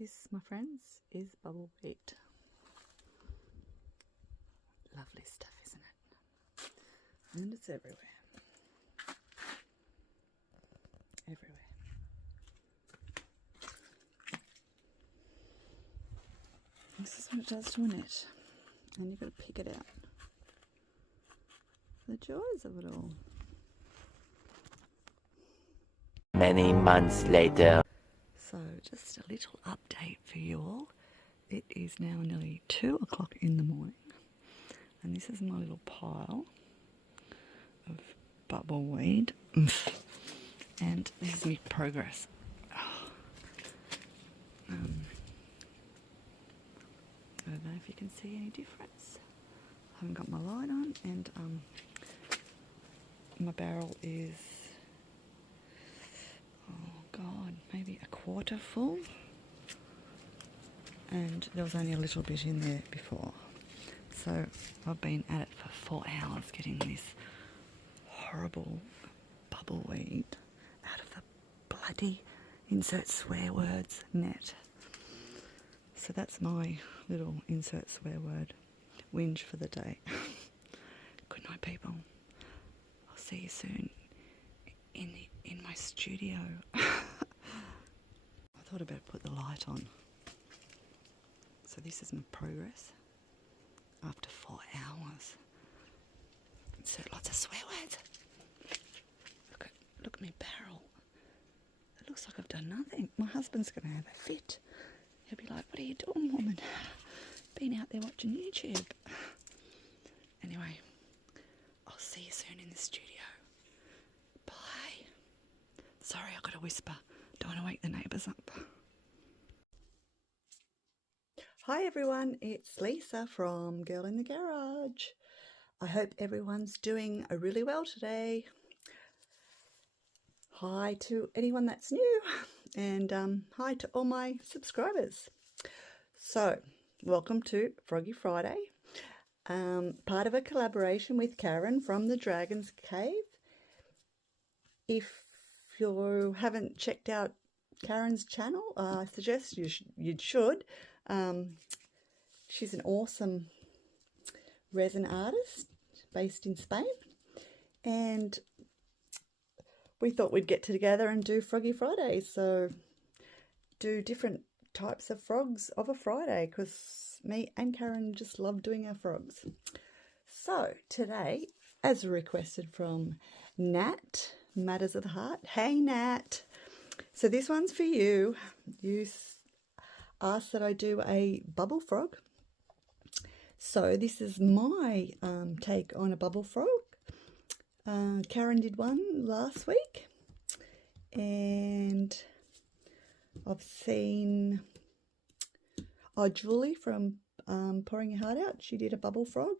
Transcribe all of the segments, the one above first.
This, my friends, is bubble wheat. Lovely stuff, isn't it? And it's everywhere. Everywhere. This is what it does to a net. And you've got to pick it out. The joys of it all. Many months later. So just a little update for you all. It is now nearly 2 o'clock in the morning. And this is my little pile of bubbleweed. And this is my progress. I don't know if you can see any difference. I haven't got my light on, and my barrel is, oh God, maybe a quarter full. And there was only a little bit in there before. So I've been at it for 4 hours getting this horrible bubbleweed out of the bloody insert swear words net. So that's my little insert swear word whinge for the day. Good night, people. I'll see you soon in my studio. I thought I'd better put the light on. So this is my progress after 4 hours. Insert lots of swear words. Look at my barrel. It looks like I've done nothing. My husband's going to have a fit. He'll be like, what are you doing, woman? Been out there watching YouTube. Anyway, I'll see you soon in the studio. Bye. Sorry, I've got to whisper. Don't want to wake the neighbours up. Hi everyone, it's Lisa from Girl in the Garage. I hope everyone's doing really well today. Hi to anyone that's new, and hi to all my subscribers. So, welcome to Froggy Friday, part of a collaboration with Karen from the Dragon's Cave. If you haven't checked out Karen's channel, I suggest you should. She's an awesome resin artist based in Spain, and we thought we'd get together and do Froggy Friday, so do different types of frogs of a Friday, because me and Karen just love doing our frogs. So today, as requested from Nat, Matters of the Heart. Hey Nat! So this one's for you. You asked that I do a bubble frog. So this is my take on a bubble frog. Karen did one last week, and I've seen Julie from Pouring Your Heart Out. She did a bubble frog,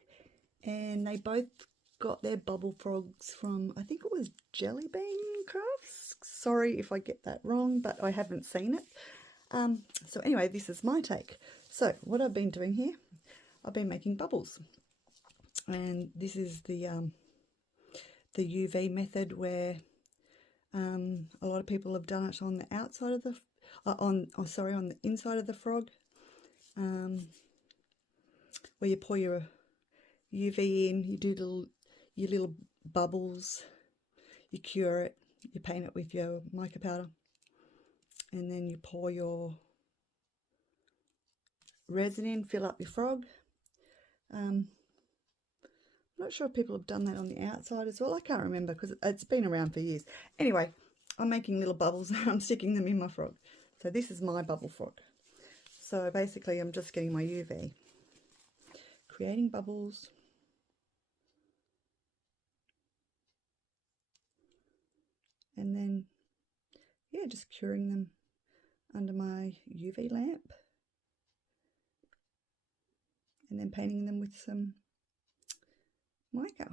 and they both got their bubble frogs from, I think it was Jelly Bean Crafts. Sorry if I get that wrong, but I haven't seen it. So anyway, this is my take. So what I've been doing here, I've been making bubbles, and this is the UV method, where a lot of people have done it on the outside of the on the inside of the frog, where you pour your UV in, you do your little bubbles, you cure it, you paint it with your mica powder, and then you pour your resin in, fill up your frog. I'm not sure if people have done that on the outside as well. I can't remember because it's been around for years. Anyway, I'm making little bubbles and I'm sticking them in my frog. So this is my bubble frog. So basically I'm just getting my UV, creating bubbles, and then, yeah, just curing them under my UV lamp, and then painting them with some mica.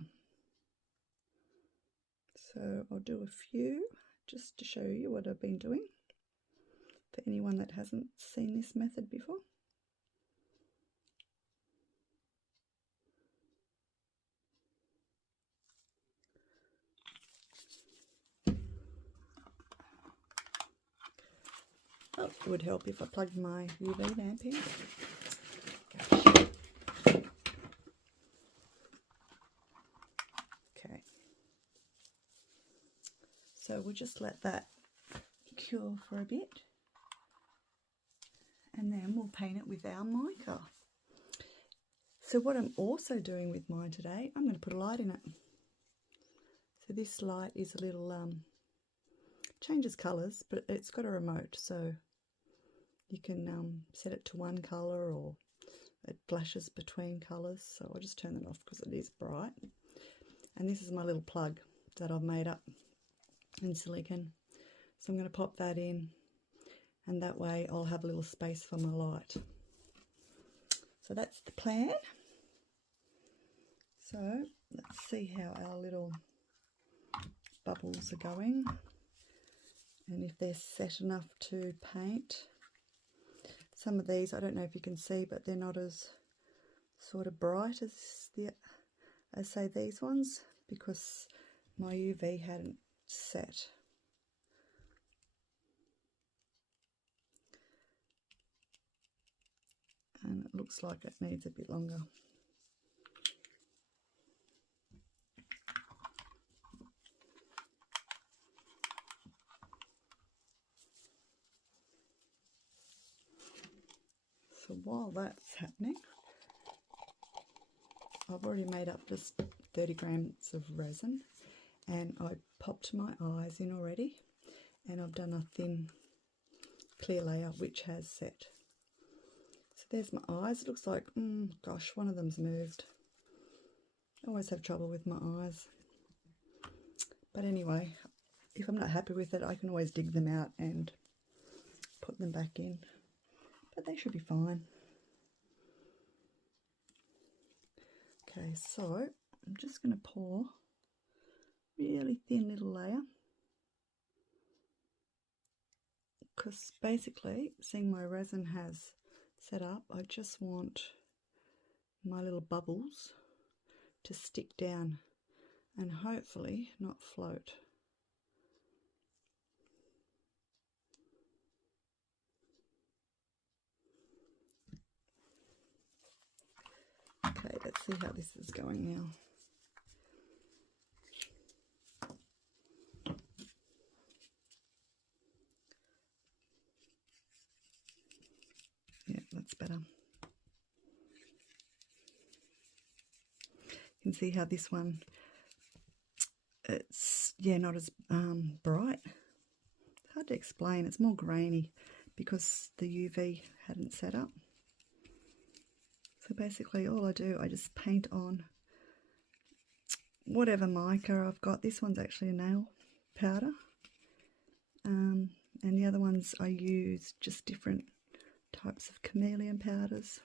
So I'll do a few just to show you what I've been doing for anyone that hasn't seen this method before. Oh, it would help if I plugged my UV lamp in. Okay. So we'll just let that cure for a bit. And then we'll paint it with our mica. So what I'm also doing with mine today, I'm going to put a light in it. So this light is a little, changes colours, but it's got a remote, so you can set it to one colour or it flashes between colours. So I'll just turn that off because it is bright. And this is my little plug that I've made up in silicone. So I'm going to pop that in, and that way I'll have a little space for my light. So that's the plan. So let's see how our little bubbles are going and if they're set enough to paint. Some of these, I don't know if you can see, but they're not as sort of bright as say these ones, because my UV hadn't set. And it looks like it needs a bit longer. So while that's happening, I've already made up just 30 grams of resin, and I popped my eyes in already, and I've done a thin clear layer which has set. So there's my eyes. It looks like, gosh, one of them's moved. I always have trouble with my eyes. But anyway, if I'm not happy with it, I can always dig them out and put them back in. But they should be fine. Okay, so I'm just going to pour really thin little layer, because basically, seeing my resin has set up, I just want my little bubbles to stick down and hopefully not float. Okay, let's see how this is going now. Yeah, that's better. You can see how this one, it's, yeah, not as bright. It's hard to explain. It's more grainy because the UV hadn't set up. So basically all I do, I just paint on whatever mica I've got. This one's actually a nail powder. And the other ones I use just different types of chameleon powders.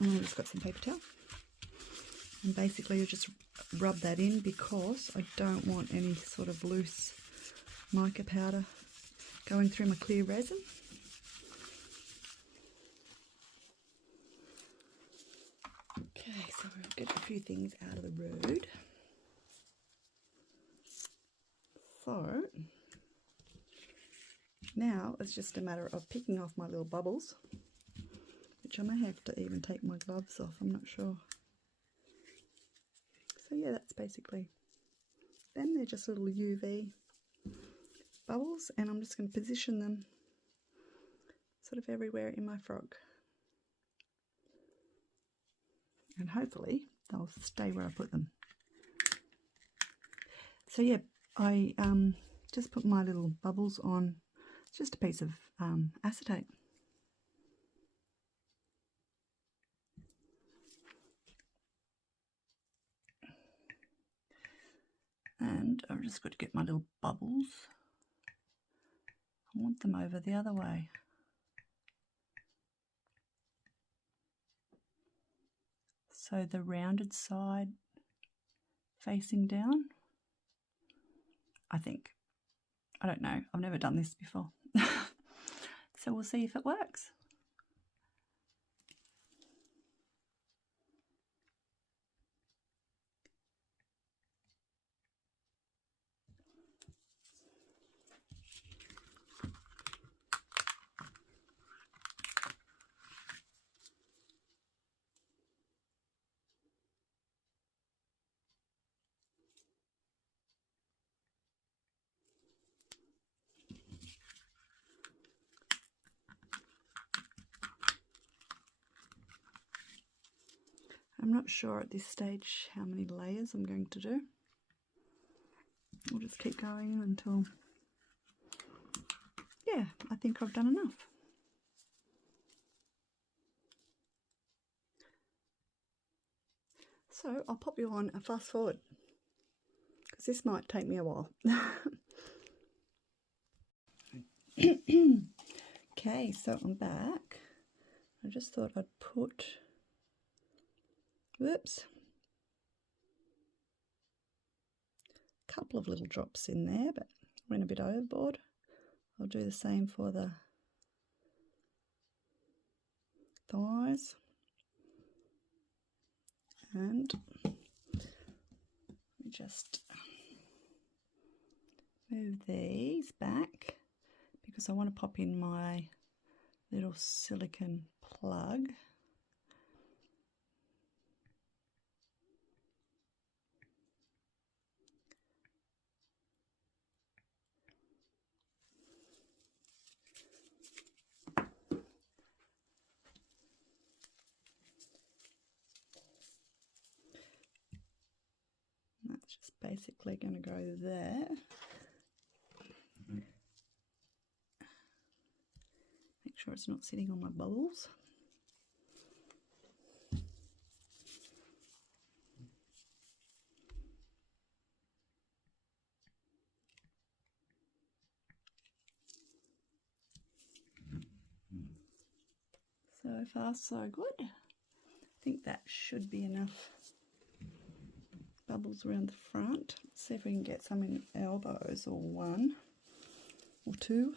And I've just got some paper towel. And basically you just rub that in because I don't want any sort of loose mica powder going through my clear resin. Okay, so we'll get a few things out of the road. So now it's just a matter of picking off my little bubbles, which I may have to even take my gloves off, I'm not sure. So yeah, that's basically them. They're just little UV bubbles, and I'm just going to position them sort of everywhere in my frog. And hopefully they'll stay where I put them. So yeah, I just put my little bubbles on just a piece of acetate. And I'm just going to get my little bubbles. I want them over the other way. So the rounded side facing down, I think. I don't know, I've never done this before. So we'll see if it works. I'm not sure at this stage how many layers I'm going to do. I'll just keep going until, yeah, I think I've done enough. So I'll pop you on a fast forward, because this might take me a while. Okay, so I'm back. I just thought I'd put, whoops, a couple of little drops in there, but I went a bit overboard. I'll do the same for the thighs. And let me just move these back because I want to pop in my little silicone plug. That's just basically going to go there. Make sure it's not sitting on my bubbles. So far so good. I think that should be enough bubbles around the front. Let's see if we can get some in elbows, or one or two.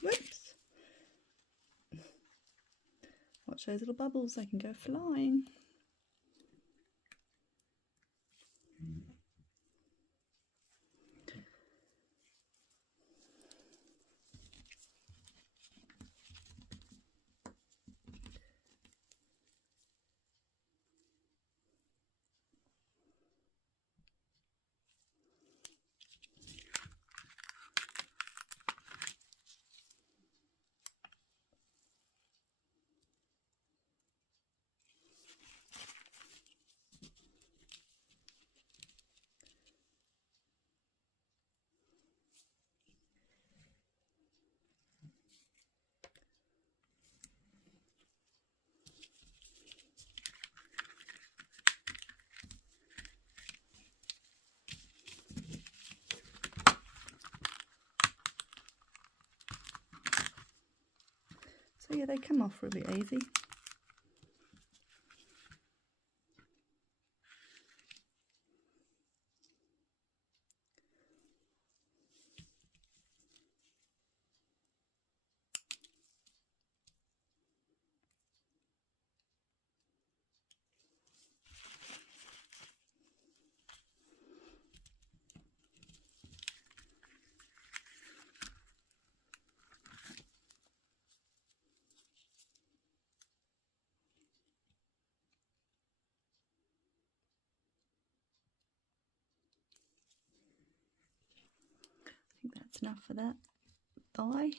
Whoops. Watch those little bubbles, they can go flying. So yeah, they come off really easy. I think that's enough for that thigh.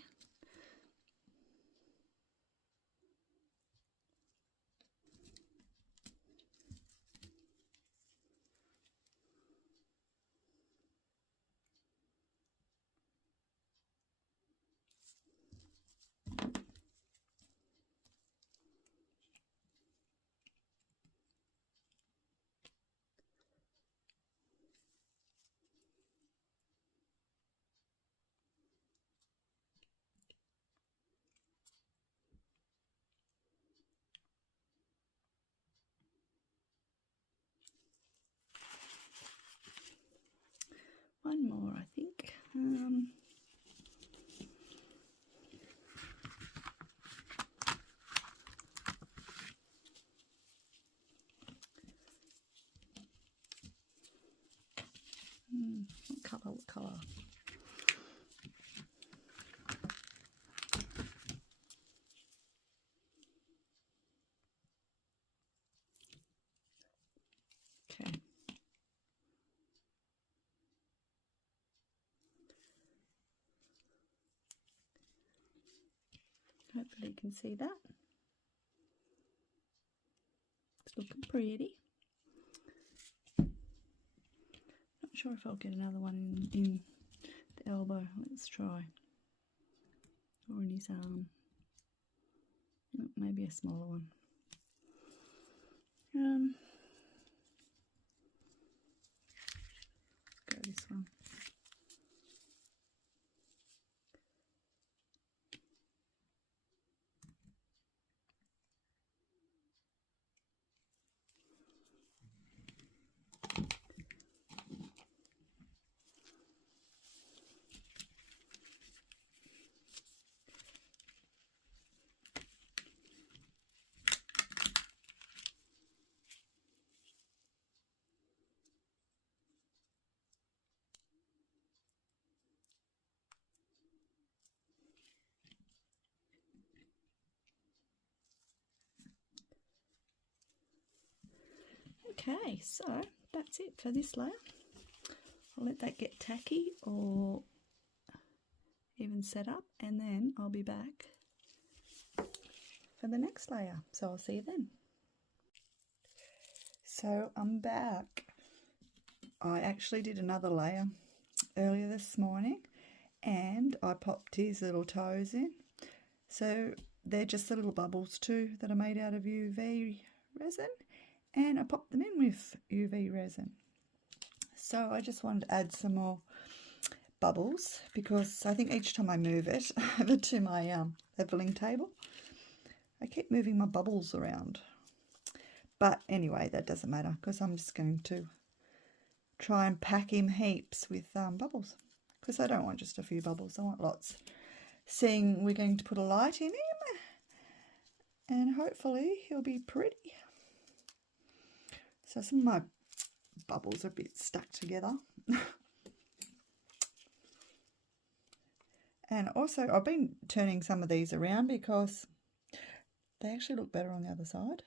One more, I think. What colour? What colour? Okay. Hopefully you can see that. It's looking pretty. Not sure if I'll get another one in the elbow. Let's try. Or in his arm. Maybe a smaller one. Go this one. Okay, so that's it for this layer. I'll let that get tacky or even set up, and then I'll be back for the next layer. So I'll see you then. So I'm back. I actually did another layer earlier this morning, and I popped his little toes in. So they're just the little bubbles too that are made out of UV resin, and I popped them in with UV resin. So I just wanted to add some more bubbles, because I think each time I move it over to my leveling table, I keep moving my bubbles around. But anyway, that doesn't matter, because I'm just going to try and pack him heaps with bubbles, because I don't want just a few bubbles, I want lots. Seeing we're going to put a light in him, and hopefully he'll be pretty. So some of my bubbles are a bit stuck together. And also I've been turning some of these around because they actually look better on the other side.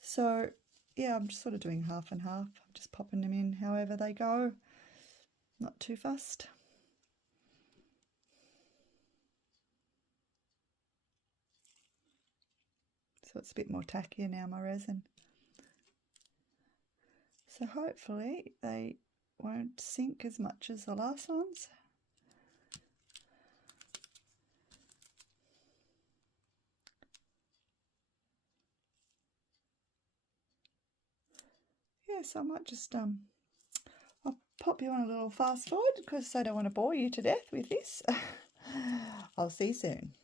So yeah, I'm just sort of doing half and half. I'm just popping them in however they go. Not too fussed. So it's a bit more tackier now, my resin. So hopefully they won't sink as much as the last ones. Yeah, so I might just I'll pop you on a little fast forward because I don't want to bore you to death with this. I'll see you soon.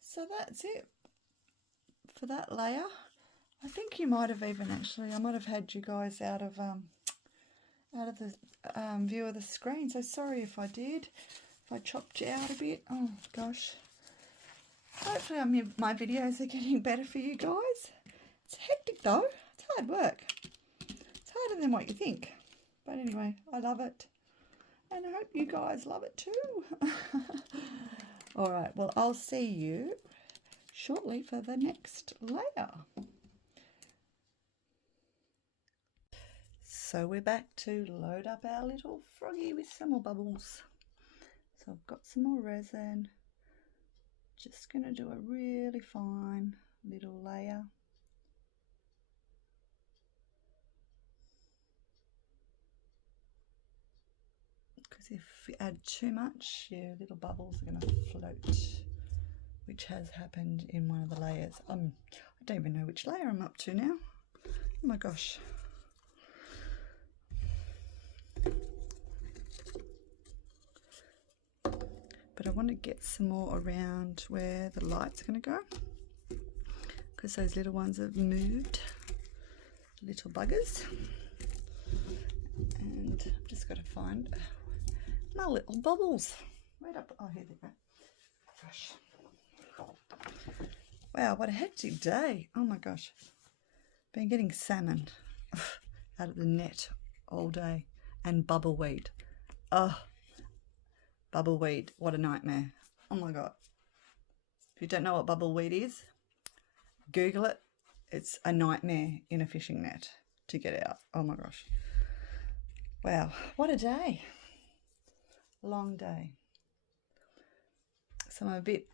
So that's it for that layer. I think you might have even I might have had you guys out of the view of the screen. So sorry if I did, if I chopped you out a bit. Oh gosh. Hopefully my videos are getting better for you guys. It's hectic though. It's hard work. It's harder than what you think. But anyway, I love it. And I hope you guys love it too. Alright, well I'll see you shortly for the next layer. So we're back to load up our little froggy with some more bubbles. So I've got some more resin. Just going to do a really fine little layer. Because if you add too much, your little bubbles are going to float, which has happened in one of the layers. I don't even know which layer I'm up to now. Oh my gosh. But I want to get some more around where the light's going to go, because those little ones have moved, little buggers. And I've just got to find my little bubbles. Right up. Oh, here they go. Gosh. Wow, what a hectic day. Oh my gosh. Been getting salmon out of the net all day, and bubbleweed. Oh, bubbleweed, what a nightmare. Oh my god. If you don't know what bubbleweed is, Google it. It's a nightmare in a fishing net to get out. Oh my gosh. Wow, what a day. Long day. So I'm a bit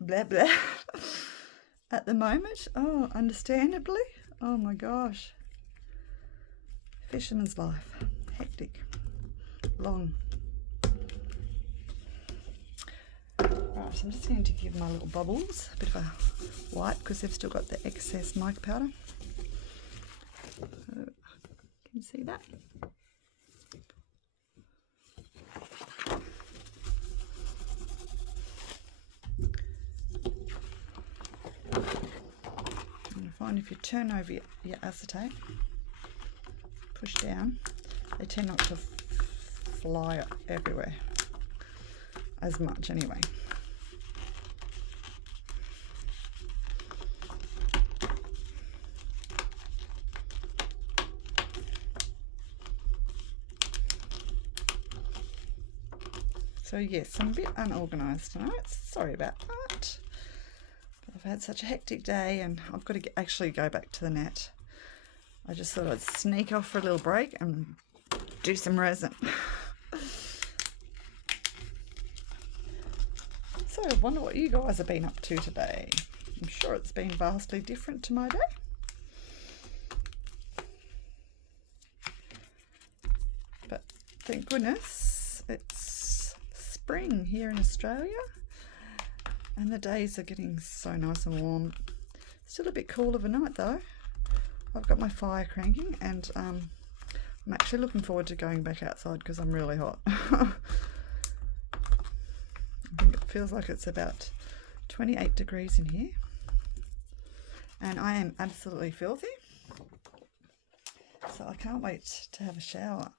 blah blah at the moment. Oh, understandably. Oh my gosh. Fisherman's life. Hectic. Long. Right, so I'm just going to give my little bubbles a bit of a wipe, because they've still got the excess mica powder. Can you see that? And I find if you turn over your acetate, push down, they tend not to fly everywhere as much anyway. So yes, I'm a bit unorganised tonight. Sorry about that. But I've had such a hectic day, and I've got to actually go back to the net. I just thought I'd sneak off for a little break and do some resin. So I wonder what you guys have been up to today. I'm sure it's been vastly different to my day. But thank goodness it's spring here in Australia, and the days are getting so nice and warm. Still a bit cool of a night though. I've got my fire cranking, and I'm actually looking forward to going back outside because I'm really hot. I think it feels like it's about 28 degrees in here, and I am absolutely filthy, so I can't wait to have a shower.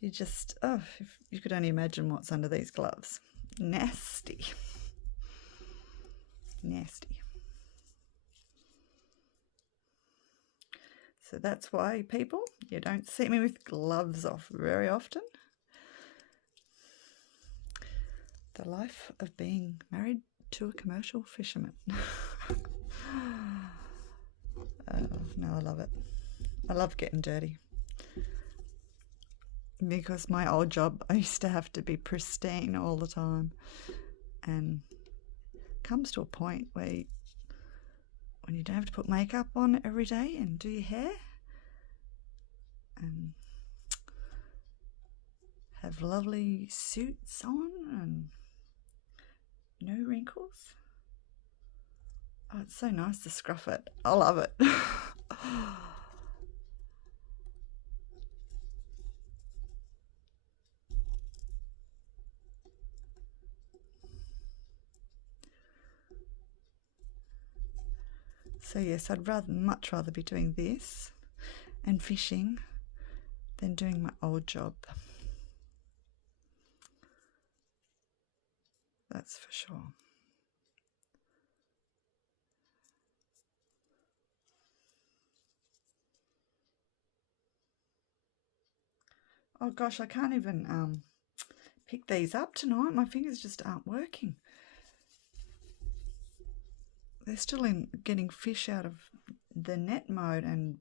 You just, oh, if you could only imagine what's under these gloves. Nasty. Nasty. So that's why, people, you don't see me with gloves off very often. The life of being married to a commercial fisherman. No, I love it. I love getting dirty. Because my old job, I used to have to be pristine all the time. And it comes to a point where when you don't have to put makeup on every day and do your hair and have lovely suits on and no wrinkles. Oh, it's so nice to scruff it. I love it. So yes, I'd much rather be doing this and fishing than doing my old job. That's for sure. Oh gosh, I can't even pick these up tonight. My fingers just aren't working. They're still in getting fish out of the net mode and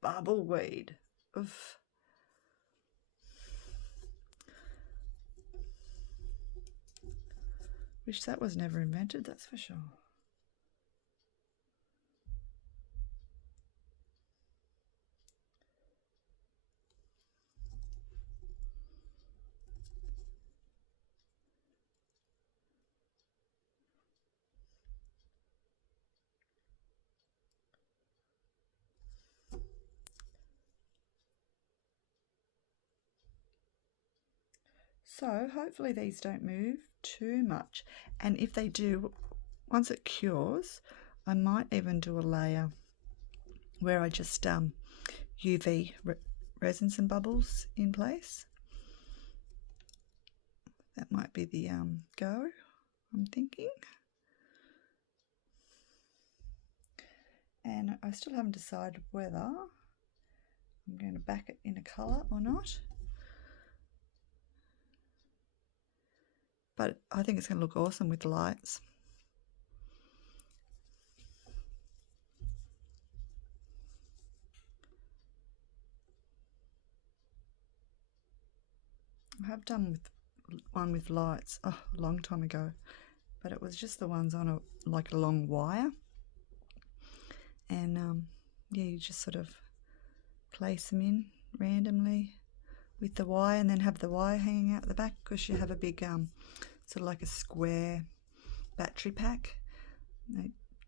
bubbleweed. Oof. Wish that was never invented, that's for sure. So hopefully these don't move too much, and if they do, once it cures, I might even do a layer where I just UV resin some bubbles in place. That might be the go, I'm thinking. And I still haven't decided whether I'm going to back it in a colour or not. But I think it's going to look awesome with the lights. I have done one with lights a long time ago, but it was just the ones on like a long wire, and yeah, you just sort of place them in randomly with the wire, and then have the wire hanging out the back, because you have a big sort of like a square battery pack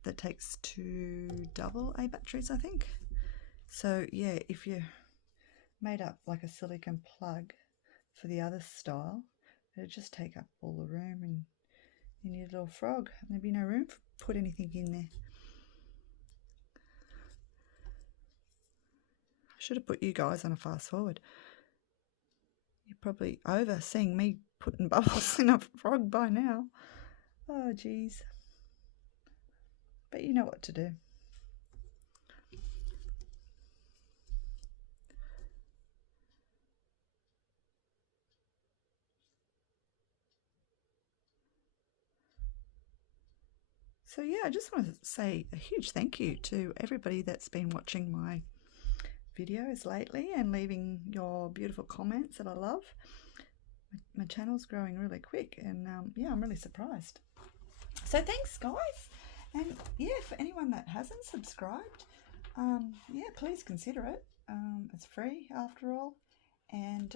that takes 2 AA batteries, I think. So yeah, if you made up like a silicone plug for the other style, it'll just take up all the room in your little frog. There'd be no room to put anything in there. I should have put you guys on a fast forward. You're probably over seeing me putting bubbles in a frog by now. Oh geez. But you know what to do. So yeah, I just want to say a huge thank you to everybody that's been watching my videos lately and leaving your beautiful comments that I love. My channel's growing really quick, and yeah, I'm really surprised. So thanks guys, and yeah, for anyone that hasn't subscribed, yeah, please consider it. It's free after all, and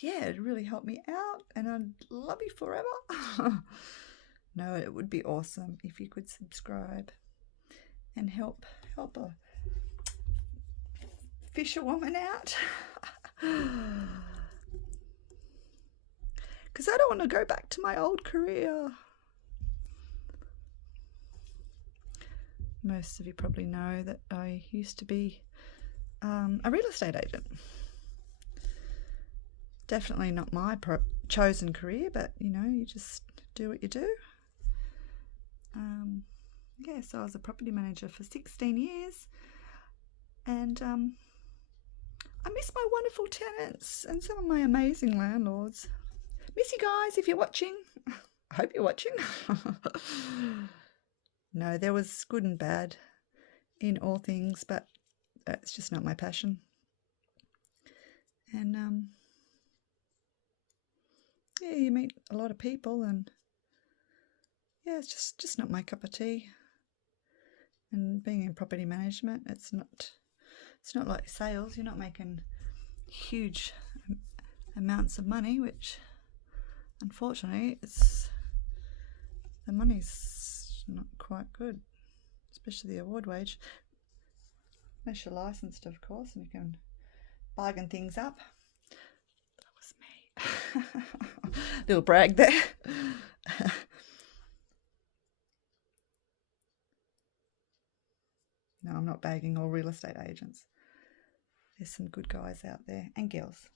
yeah, it really helped me out, and I'd love you forever. No, it would be awesome if you could subscribe and help a fisherwoman out. Because I don't want to go back to my old career. Most of you probably know that I used to be a real estate agent. Definitely not my chosen career, but you know, you just do what you do. Yeah, so I was a property manager for 16 years, and I miss my wonderful tenants and some of my amazing landlords. Miss you guys if you're watching. I hope you're watching. No, there was good and bad in all things, but it's just not my passion. And yeah, you meet a lot of people, and yeah, it's just not my cup of tea. And being in property management, it's not like sales. You're not making huge amounts of money, which unfortunately the money's not quite good, especially the award wage, unless you're licensed, of course, and you can bargain things up. That was me. Little brag there. No, I'm not bagging all real estate agents. There's some good guys out there, and girls.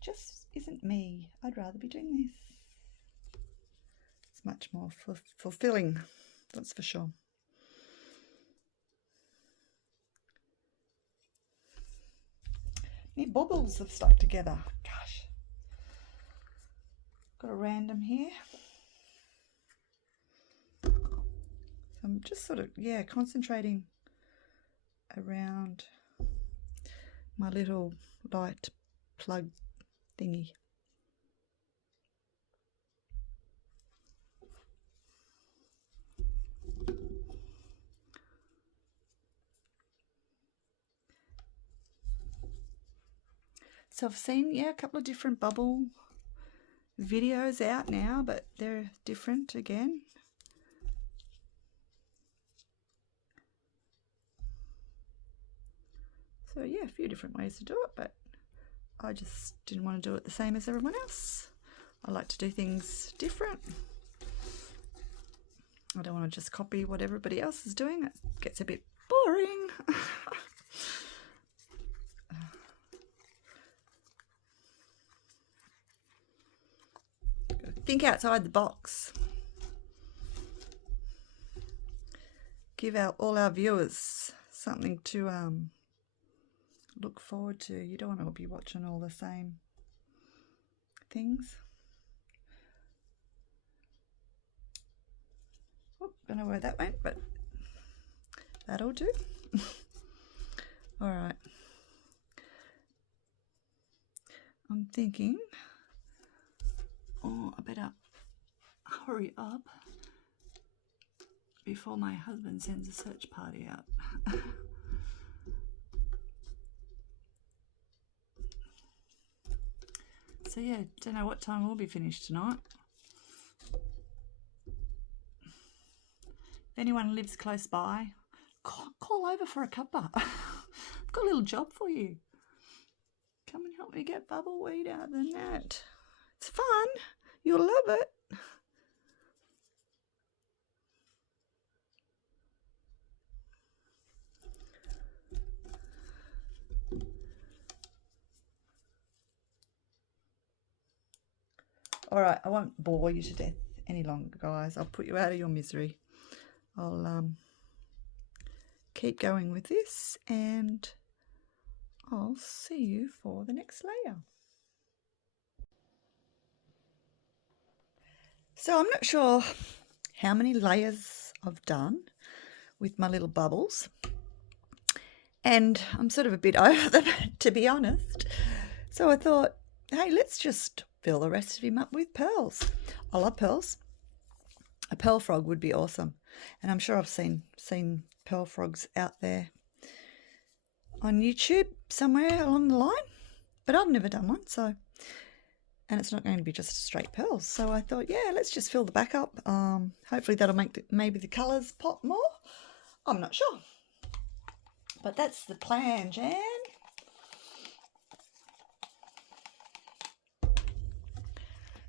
Just isn't me. I'd rather be doing this. It's much more fulfilling, that's for sure. My bubbles have stuck together. Gosh. Got a random here. So I'm just sort of, yeah, concentrating around my little light plug thingy. So I've seen, yeah, a couple of different bubble videos out now, but they're different again. So yeah, a few different ways to do it, but I just didn't want to do it the same as everyone else. I like to do things different. I don't want to just copy what everybody else is doing. It gets a bit boring. Think outside the box. Give all our viewers something to look forward to. You don't want to be watching all the same things. Oh, don't know where that went, but that'll do. All right. I'm thinking, oh, I better hurry up before my husband sends a search party out. So yeah, don't know what time we'll be finished tonight. If anyone lives close by, call over for a cuppa. I've got a little job for you. Come and help me get bubble weed out of the net. It's fun. You'll love it. All right, I won't bore you to death any longer, guys. I'll put you out of your misery. I'll keep going with this, and I'll see you for the next layer. So I'm not sure how many layers I've done with my little bubbles, and I'm sort of a bit over them, to be honest. So I thought, hey, let's just fill the rest of him up with pearls. I love pearls. A pearl frog would be awesome, and I'm sure I've seen pearl frogs out there on YouTube somewhere along the line, but I've never done one. So, and it's not going to be just straight pearls. So I thought, yeah, let's just fill the back up. Hopefully that'll make maybe the colours pop more. I'm not sure, but that's the plan, Jan.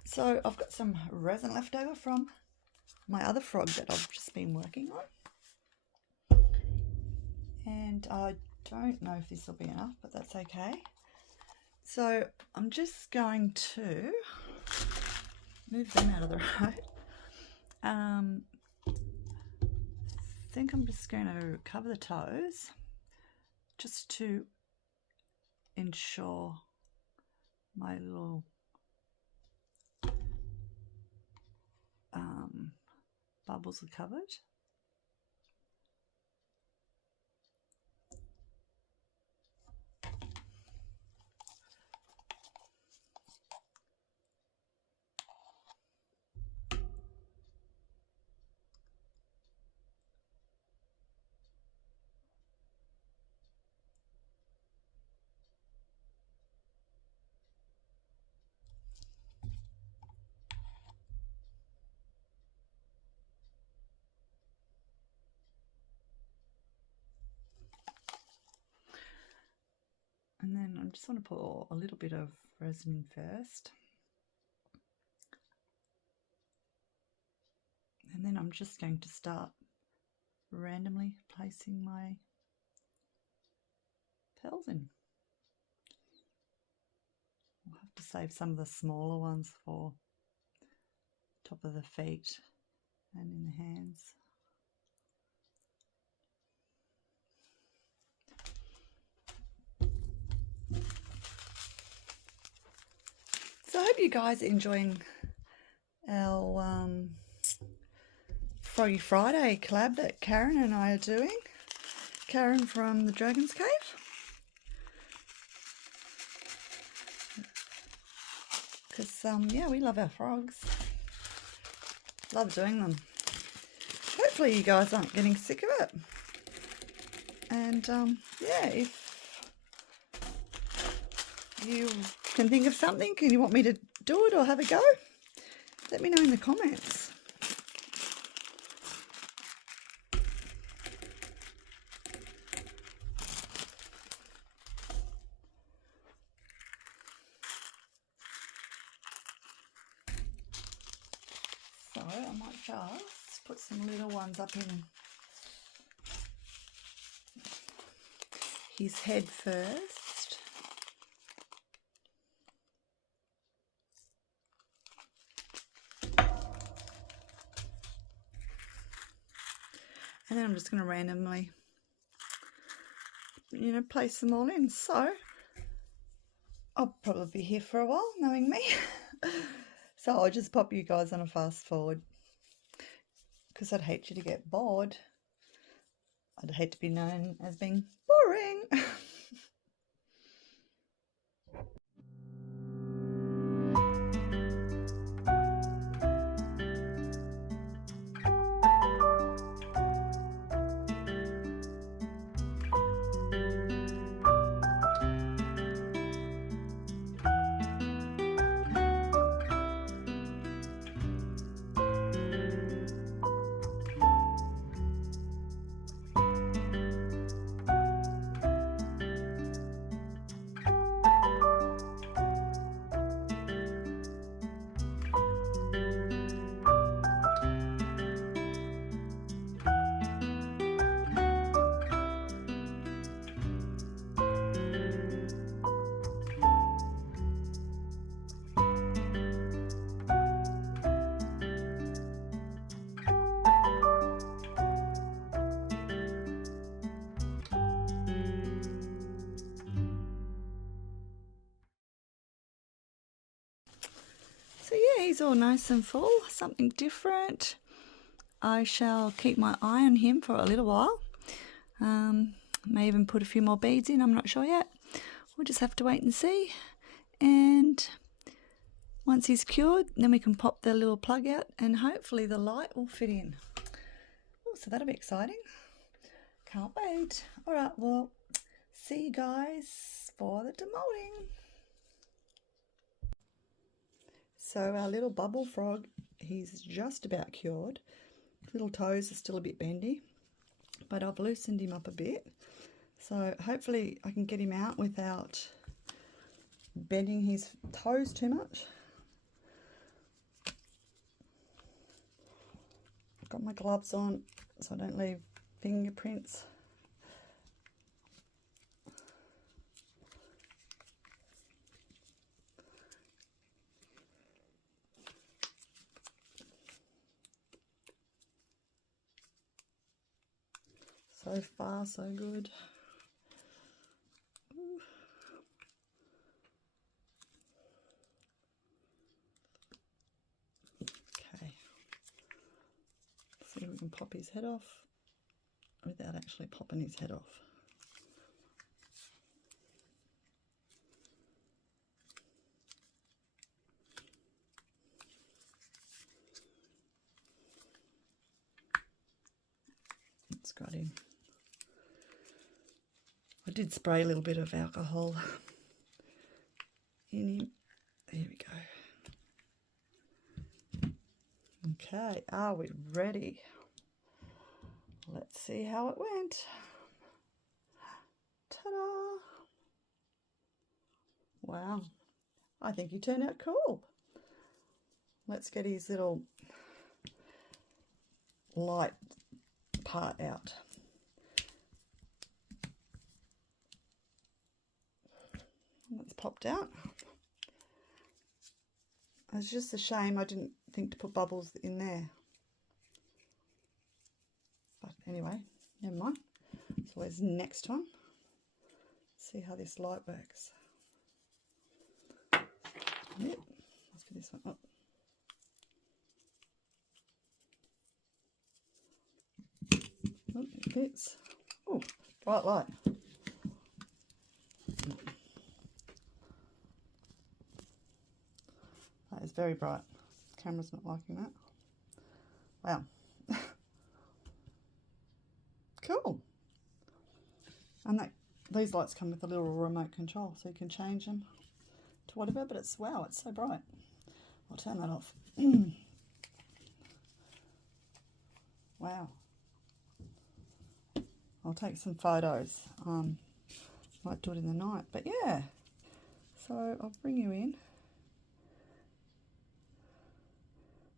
So I've got some resin left over from my other frog that I've just been working on. And I don't know if this will be enough, but that's okay. So I'm just going to move them out of the road. I think I'm just going to cover the toes just to ensure my little bubbles are covered. And then I just want to pour a little bit of resin in first. And then I'm just going to start randomly placing my pearls in. I'll have to save some of the smaller ones for top of the feet and in the hands. So I hope you guys are enjoying our Froggy Friday collab that Karen and I are doing. Karen from the Dragon's Cave. Because, yeah, we love our frogs. Love doing them. Hopefully you guys aren't getting sick of it. And, yeah, if you can think of something and you want me to do it or have a go, let me know in the comments. might just put some little ones up in his head first. And then I'm just going to randomly, place them all in. So I'll probably be here for a while, knowing me. So I'll just pop you guys on a fast forward, because I'd hate you to get bored. I'd hate to be known as being boring. So yeah, he's all nice and full, something different. I shall keep my eye on him for a little while. May even put a few more beads in, I'm not sure yet. We'll just have to wait and see. And once he's cured, then we can pop the little plug out and hopefully the light will fit in. Oh, so that'll be exciting. Can't wait. All right, well, see you guys for the demolding. So our little bubble frog, he's just about cured. Little toes are still a bit bendy, but I've loosened him up a bit. So hopefully I can get him out without bending his toes too much. I've got my gloves on so I don't leave fingerprints. So far, so good. Ooh. Okay. See if we can pop his head off without actually popping his head off. It's got him. I did spray a little bit of alcohol in him. There we go. Okay, are we ready? Let's see how it went. Ta-da! Wow, I think he turned out cool. Let's get his little light part out. That's popped out. It's just a shame I didn't think to put bubbles in there. But anyway, never mind. It's always next time. See how this light works. Yep, let's get this one up. Oh, it fits. Oh, bright light. That is very bright. The camera's not liking that. Wow. Cool. And these lights come with a little remote control, so you can change them to whatever, but it's, wow, it's so bright. I'll turn that off. Wow. I'll take some photos. Might do it in the night, but yeah. So I'll bring you in.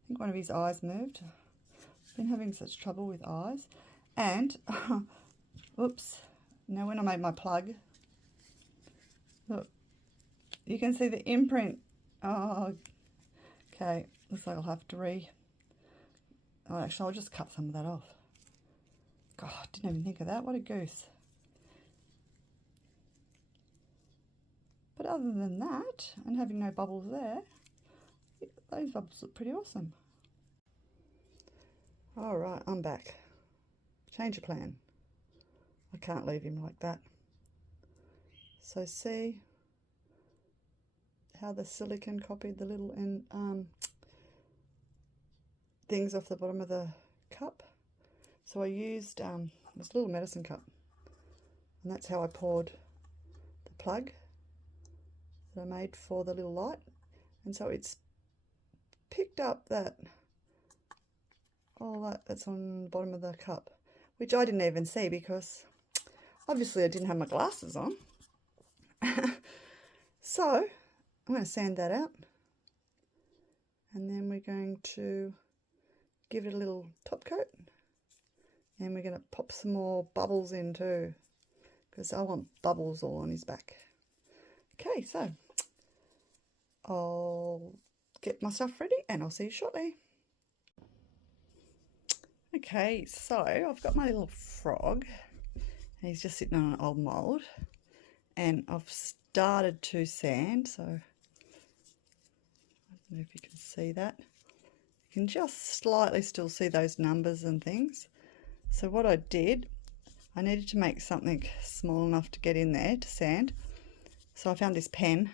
I think think one of his eyes moved. I've been having such trouble with eyes. And, oops, now when I made my plug, look, you can see the imprint. Oh, okay, looks like I'll have to oh, actually, I'll just cut some of that off. God, didn't even think of that. What a goose. But other than that, and having no bubbles there, those bubbles look pretty awesome. All right, I'm back. Change of plan. I can't leave him like that. So see how the silicone copied the little things off the bottom of the cup. So I used this little medicine cup, and that's how I poured the plug that I made for the little light. And so it's picked up all that's on the bottom of the cup, which I didn't even see because obviously I didn't have my glasses on. So I'm going to sand that out, and then we're going to give it a little top coat, and we're going to pop some more bubbles in too, because I want bubbles all on his back. Okay, so I'll get my stuff ready and I'll see you shortly. Okay, so I've got my little frog, and he's just sitting on an old mould, and I've started to sand, so I don't know if you can see that. You can just slightly still see those numbers and things. So what I did, I needed to make something small enough to get in there to sand. So I found this pen,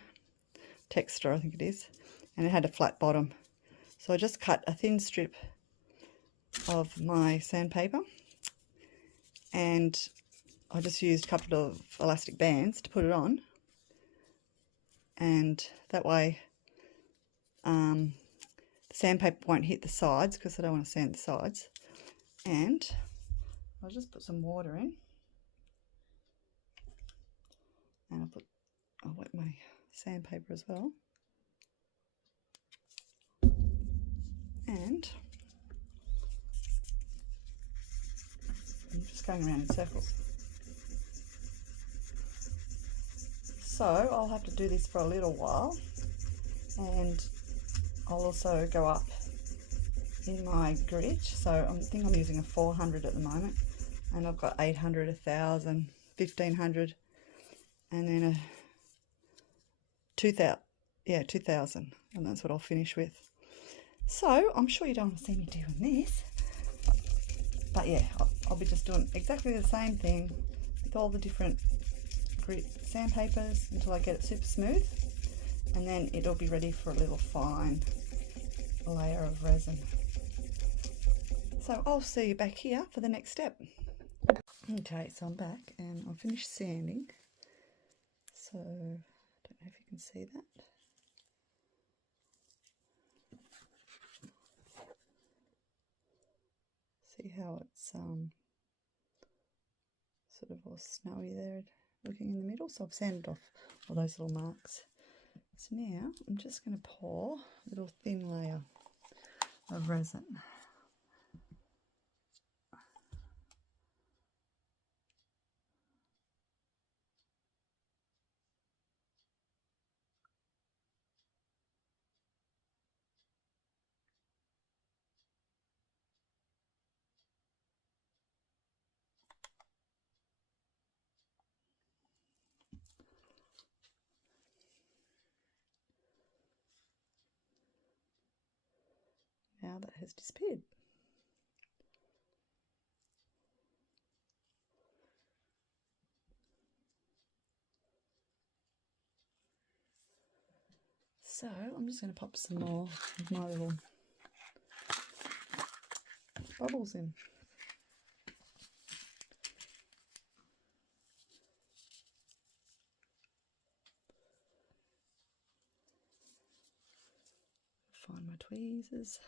Texture I think it is, and it had a flat bottom. So I just cut a thin strip of my sandpaper, and I just used a couple of elastic bands to put it on, and that way the sandpaper won't hit the sides, because I don't want to sand the sides. And I'll just put some water in, and I'll wet my sandpaper as well, and I'm just going around in circles. So I'll have to do this for a little while, and I'll also go up in my grit. So I think I'm using a 400 at the moment, and I've got 800, 1000, 1500, and then a 2000. Yeah, 2000, and that's what I'll finish with. So I'm sure you don't want to see me doing this, but yeah, I'll be just doing exactly the same thing with all the different grit sandpapers until I get it super smooth, and then it'll be ready for a little fine layer of resin. So I'll see you back here for the next step. Okay, so I'm back and I've finished sanding. So I don't know if you can see that. See how it's sort of all snowy there looking in the middle. So I've sanded off all those little marks. So now I'm just going to pour a little thin layer of resin. Now that has disappeared. So I'm just going to pop some more of my little bubbles in. Find my tweezers.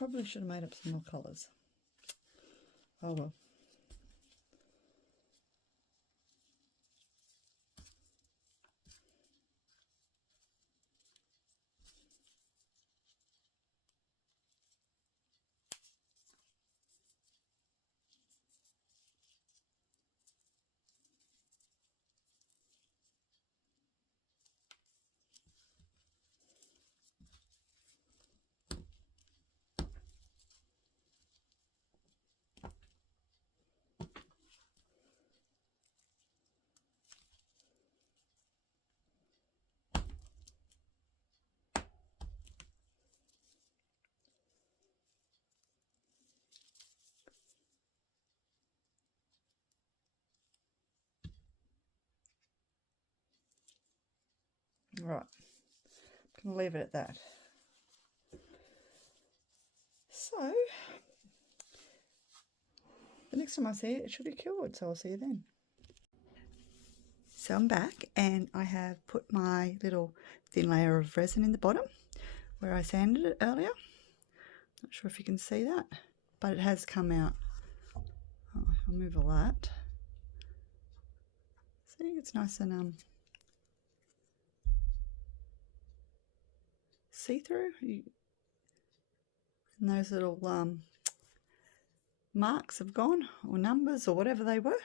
Probably should have made up some more colours. Oh well. Right, I'm going to leave it at that. So, the next time I see it, it should be cured, so I'll see you then. So I'm back and I have put my little thin layer of resin in the bottom where I sanded it earlier. Not sure if you can see that, but it has come out. Oh, I'll move all that. See, it's nice and see-through. And those little marks have gone, or numbers, or whatever they were.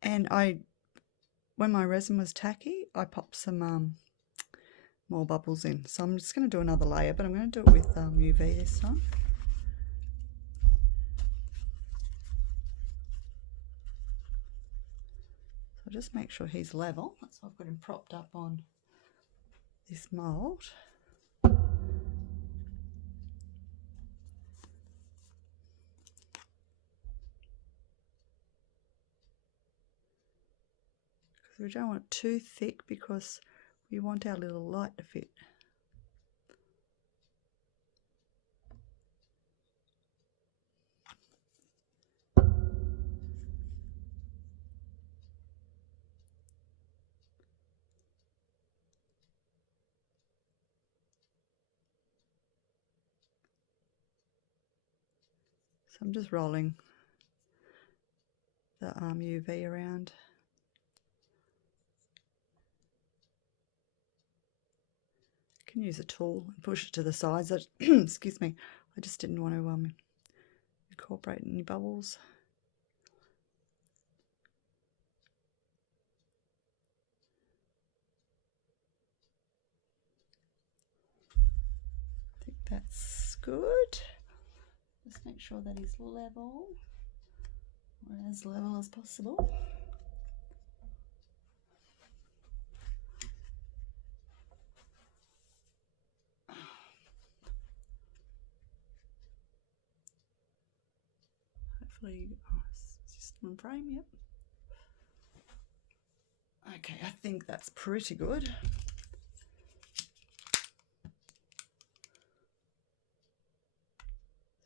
And when my resin was tacky, I popped some more bubbles in. So I'm just going to do another layer, but I'm going to do it with UV this time. So just make sure he's level. That's why I've got him propped up on this mould. We don't want it too thick because we want our little light to fit. So I'm just rolling the UV around. You can use a tool and push it to the sides. Excuse me, I just didn't want to incorporate any bubbles. I think that's good. Just make sure that he's level, or as level as possible. Hopefully, oh, it's just one frame, yep. Okay, I think that's pretty good.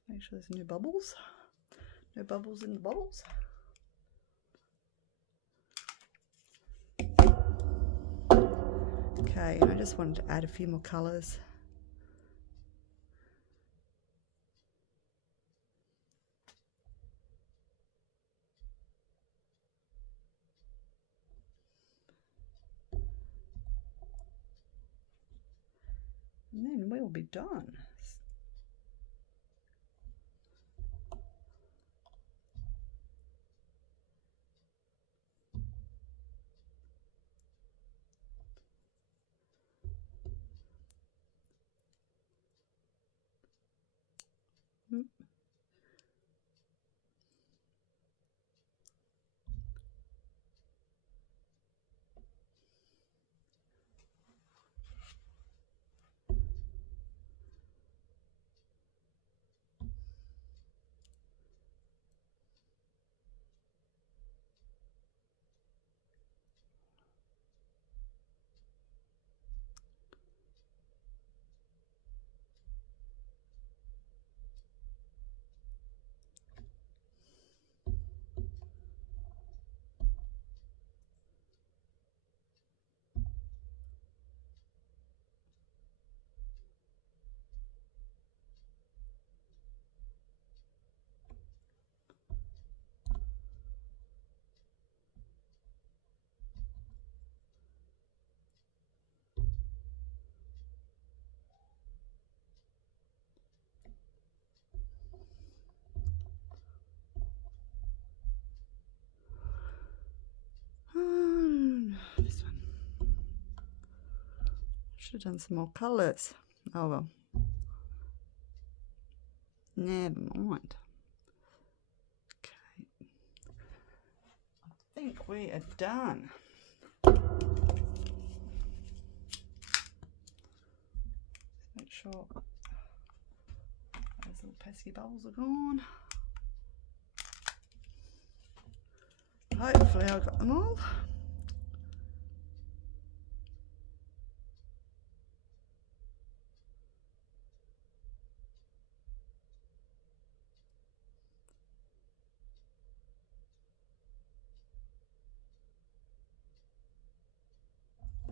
Make sure there's no bubbles. No bubbles in the bubbles. Okay, and I just wanted to add a few more colours. And then we'll be done. Should have done some more colours. Oh well. Never mind. Okay. I think we are done. Make sure those little pesky bubbles are gone. Hopefully I got them all.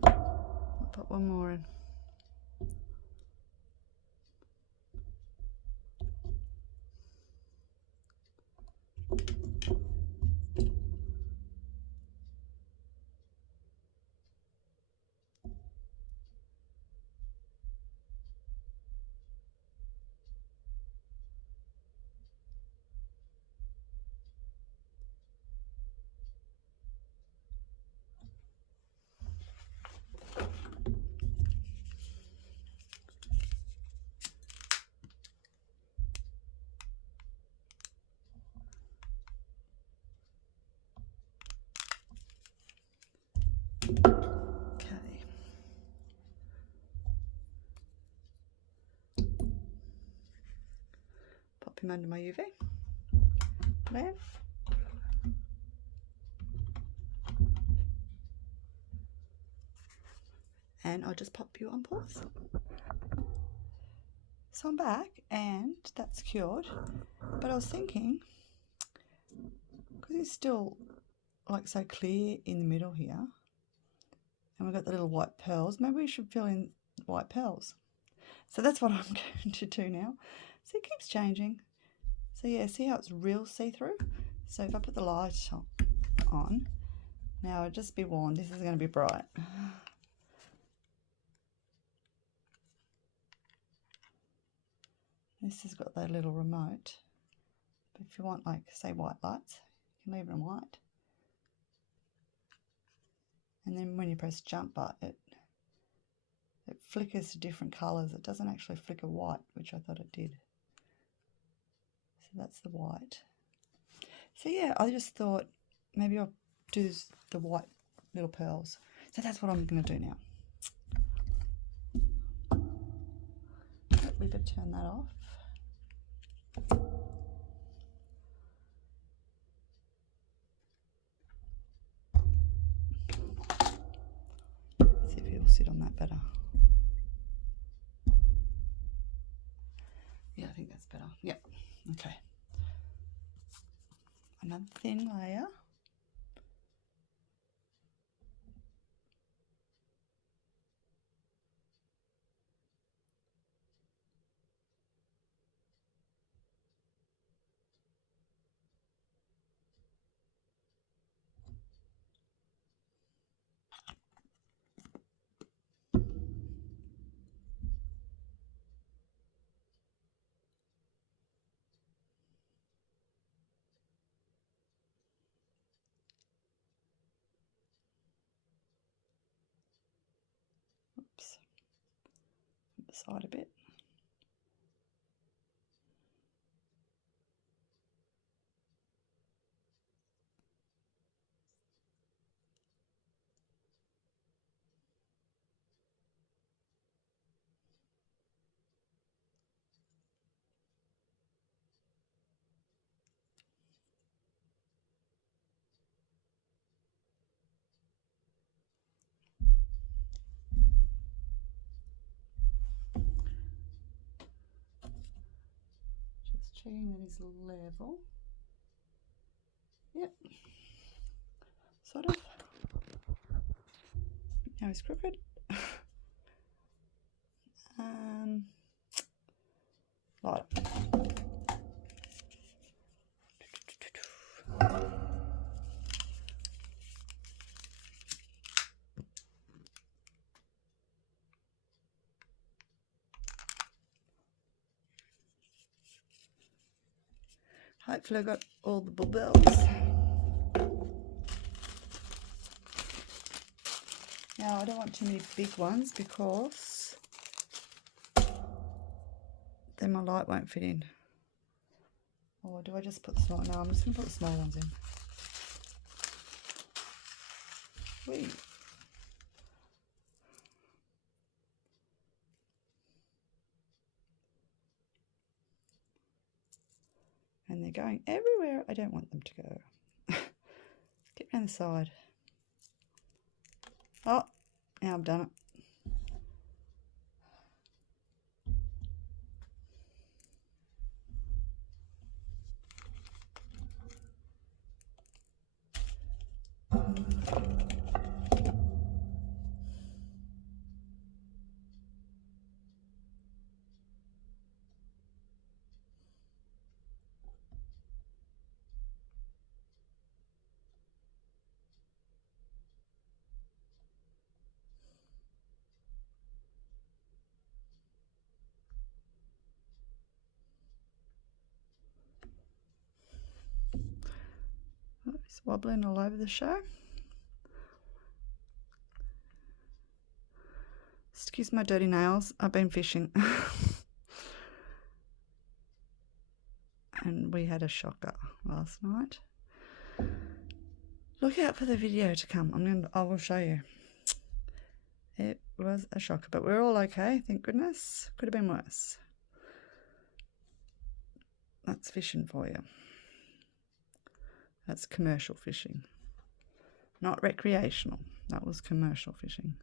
I'll put one more in. Okay. Pop him under my UV lamp. And I'll just pop you on pause. So I'm back and that's cured, but I was thinking, because it's still like so clear in the middle here, and we've got the little white pearls, maybe we should fill in white pearls. So that's what I'm going to do now. So it keeps changing. So yeah, see how it's real see-through? So if I put the light on, now just be warned, this is going to be bright. This has got that little remote, but if you want, like, say, white lights, you can leave them white. And then when you press jump button, it flickers to different colours. It doesn't actually flicker white, which I thought it did. So that's the white. So yeah, I just thought maybe I'll do the white little pearls. So that's what I'm going to do now. We better turn that off. See if it'll sit on that better. Yeah, I think that's better. Yep. Okay. Another thin layer. Oops. The side a bit. Just checking that he's level. Yep. Sort of. Now he's crooked. Right. Hopefully I got all the bubbles. Now I don't want too many big ones because then my light won't fit in. Or do I just put the small? No, I'm just going to put the small ones in. Whee. And they're going everywhere I don't want them to go. Get around the side. Oh, now I've done it. It's wobbling all over the show. Excuse my dirty nails, I've been fishing. And we had a shocker last night. Look out for the video to come. I will show you. It was a shocker, but we're all okay, thank goodness. Could have been worse. That's fishing for you. That's commercial fishing, not recreational. That was commercial fishing.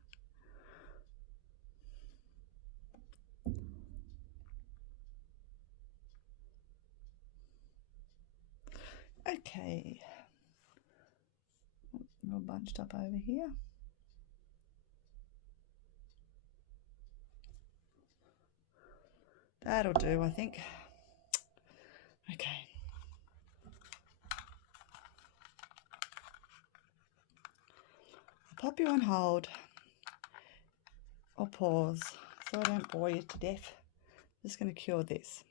Okay, we're all bunched up over here. That'll do, I think. Okay. I'll pop you on hold or pause so I don't bore you to death. I'm just going to cure this.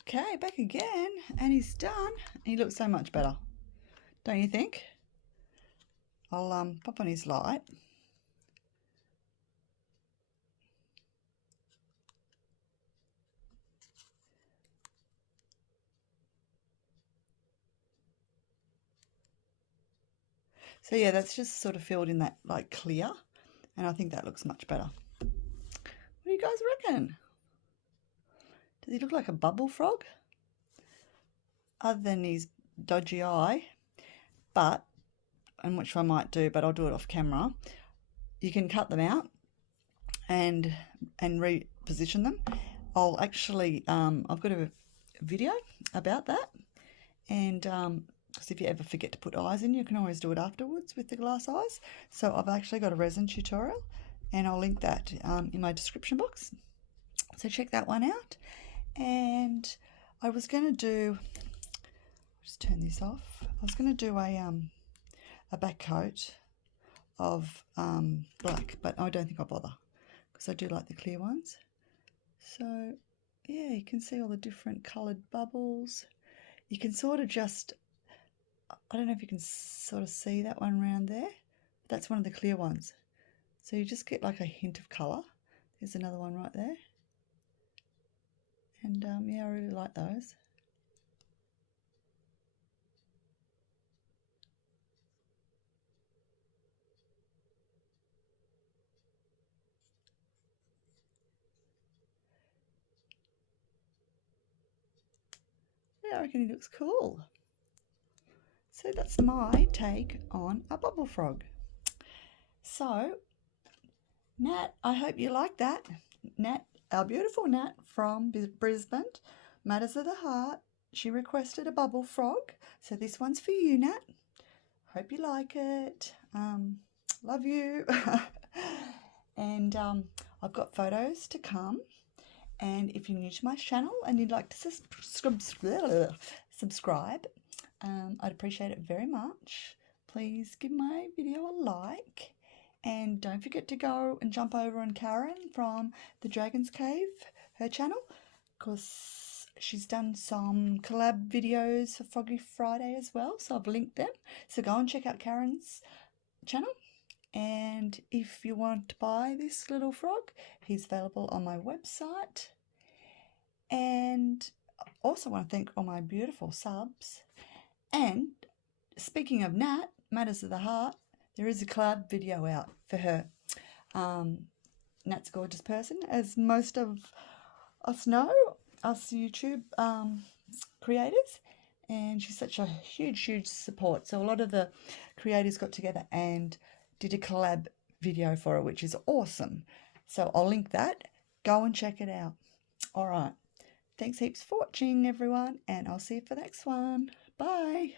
Okay, back again, and he's done. He looks so much better, don't you think? I'll pop on his light. So yeah, that's just sort of filled in that like clear, and I think that looks much better. What do you guys reckon? Does he look like a bubble frog? Other than his dodgy eye, but, and which I might do, but I'll do it off camera, you can cut them out and reposition them. I'll actually, I've got a video about that, and because if you ever forget to put eyes in, you can always do it afterwards with the glass eyes. So I've actually got a resin tutorial, and I'll link that in my description box. So check that one out. And I was going to do, just turn this off. I was going to do a back coat of black, but I don't think I'll bother because I do like the clear ones. So yeah, you can see all the different coloured bubbles. You can sort of just, I don't know if you can sort of see that one around there. That's one of the clear ones. So you just get like a hint of colour. There's another one right there. And yeah, I really like those. Yeah, I reckon he looks cool. So that's my take on a bubble frog. So, Nat, I hope you like that. Nat, our beautiful Nat from Brisbane, Matters of the Heart, she requested a bubble frog. So this one's for you, Nat. Hope you like it. Love you. And I've got photos to come. And if you're new to my channel and you'd like to subscribe, I'd appreciate it very much. Please give my video a like. And don't forget to go and jump over on Karen from the Dragon's Cave, her channel, because she's done some collab videos for Froggy Friday as well, so I've linked them. So go and check out Karen's channel. And if you want to buy this little frog, he's available on my website. And I also want to thank all my beautiful subs. And speaking of Nat, Matters of the Heart, there is a collab video out for her. Nat's a gorgeous person, as most of us know, us YouTube creators, and she's such a huge support. So a lot of the creators got together and did a collab video for her, which is awesome. So I'll link that. Go and check it out. All right. Thanks heaps for watching, everyone, and I'll see you for the next one. Bye.